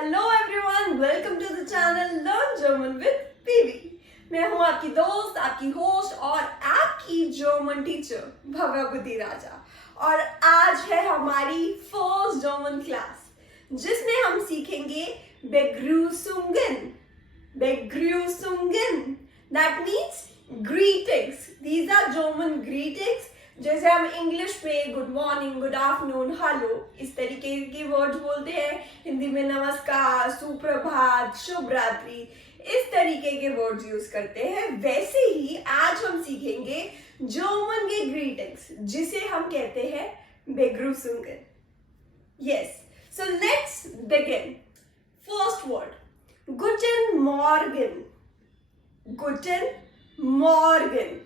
Hello everyone, welcome to the channel learn German with PV. मैं हूं आपकी दोस्त, आपकी होस्ट और आपकी जर्मन टीचर भव्या राजा। और आज है हमारी फर्स्ट जर्मन क्लास जिसमें हम सीखेंगे बेग्रूसुंगन। बेग्रूसुंगन that means greetings. These are German greetings. जैसे हम इंग्लिश में good morning, good afternoon, hello इस तरीके के वर्ड्स बोलते हैं। हिंदी में नमस्कार, सुप्रभात, शुभ रात्रि इस तरीके के वर्ड्स यूज करते हैं। वैसे ही आज हम सीखेंगे जर्मन के ग्रीटिंग्स जिसे हम कहते हैं बेग्रूसुंगन। Yes, so let's begin. First word गुटेन मॉर्गन। गुटेन मॉर्गन.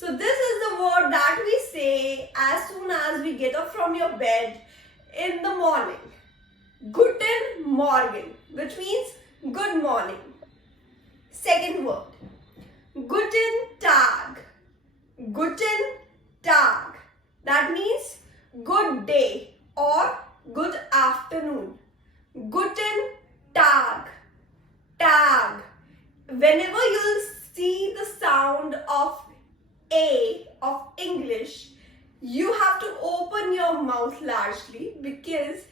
So this is the word that we say as soon as we get up from your bed in the morning. Guten Morgen, which means good morning. Second word, Guten Tag. Guten Tag. That means good day or good afternoon. Guten Tag. Tag. Whenever you'll see the sound of A of English, you have to open your mouth largely because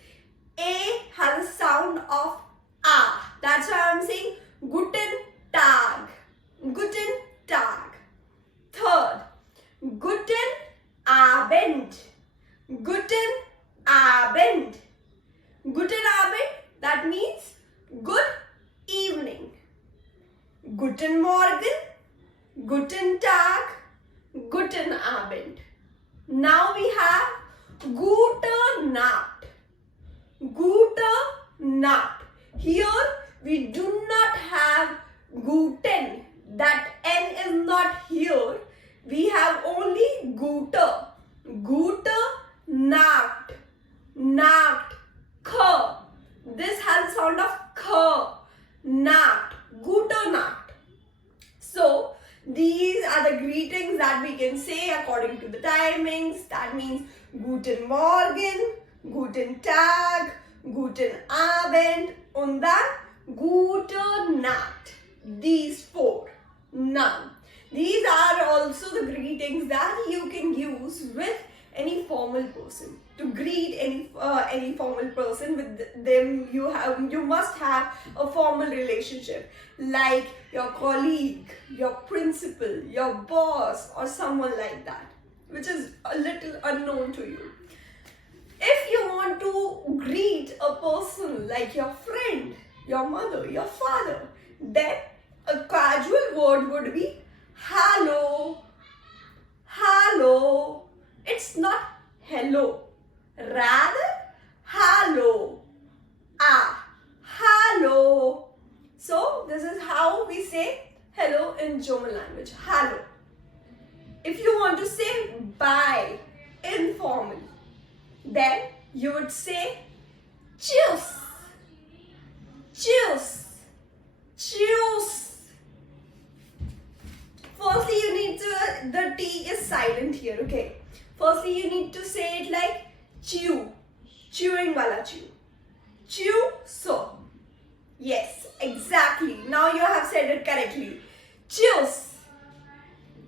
A has a sound of A. That's why I'm saying Guten Tag. Guten Tag. Third, Guten Abend. Guten Abend. Guten Abend, that means good evening. Guten Morgen, Guten Tag, Guten Abend. Now we have Gute Nacht. Gute Nacht. Here we do not have Guten. That N is not here. We have only Gute. Gute Nacht. Nacht. K. This has a sound of K. Nacht. Gute Nacht. So, these are the greetings that we can say according to the timings. That means Guten Morgen, Guten Tag, Guten Abend, und dann Gute Nacht. These four. Now, these are also the greetings that you can use with any formal person. To greet any formal person, with them you must have a formal relationship, like your colleague, your principal, your boss, or someone like that, which is a little unknown to you. If you want to greet a person like your friend, your mother, your father, then a casual word would be hello. Hello. It's not hello. Rather, hello. Hello. So, this is how we say hello in German language. Hello. If you want to say bye informally, then you would say tschüss. Tschüss. Tschüss. Firstly, you need to, the T is silent here, okay? Firstly, you need to say it like chew. Chewing wala chew. Chew, so. Yes, exactly. Now you have said it correctly. Cheers.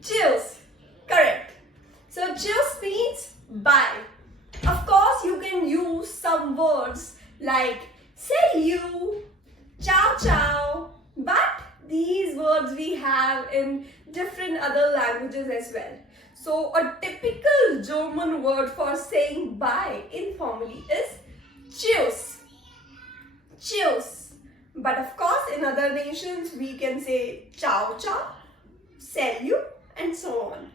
Cheers. Correct. So, cheers means bye. Of course, you can use some words like salut, ciao ciao. But these words we have in different other languages as well. So, a typical German word for saying bye informally is tschüss. Tschüss. But of course, in other nations, we can say ciao ciao, salut, and so on.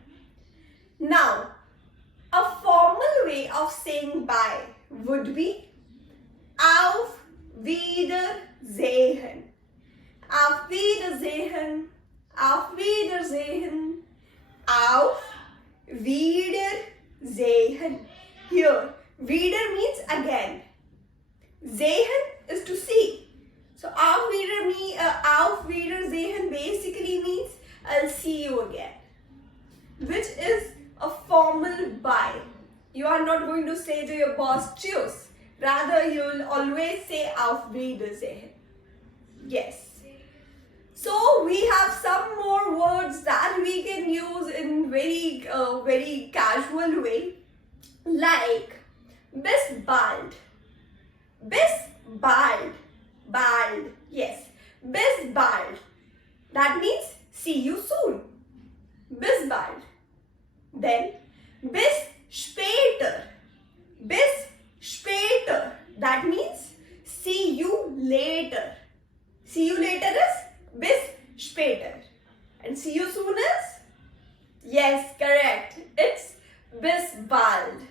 Now, a formal way of saying bye would be auf Wiedersehen. Auf Wiedersehen. Auf Wiedersehen. Auf Wiedersehen. Here, wieder means again. Sehen is to see. So, auf Wiedersehen basically means I'll see you again, which is a formal bye. You are not going to say to your boss cheers, Rather, you'll always say auf Wiedersehen. Yes. So we have some more words that we can use in very casual way, like bis bald. Bis bald. Bald. Yes. Bis bald. That means see you soon. Bis bald. Then bis später. Bis später. That means see you later. See you later is bis später. And see you soon is? Yes, correct. It's bis bald.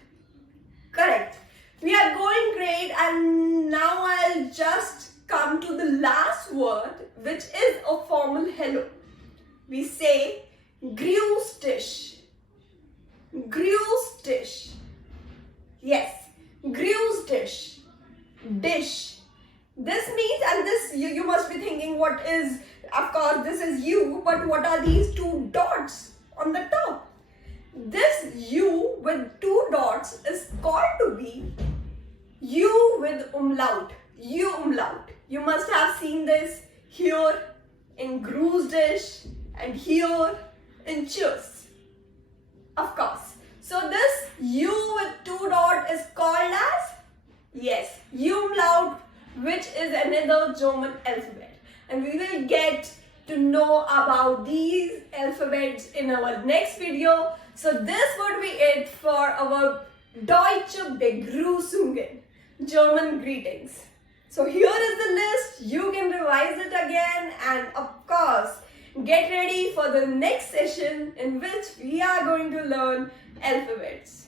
Correct. We are going great, and now I'll just come to the last word, which is a formal hello. We say grüß dich. Grüß dich. Yes, grüß dich. Dish. This means, and this you must be thinking, what is, of course, this is you, but what are these two dots on the top? This U with two dots is called to be U with umlaut. U umlaut. You must have seen this here in grüß dich and here in tschüss. Of course. So this U with two dots is called as, yes, U umlaut, which is another German alphabet. And we will get to know about these alphabets in our next video. So this would be it for our Deutsche Begrüßungen, German greetings. So here is the list. You can revise it again, and of course, get ready for the next session in which we are going to learn alphabets.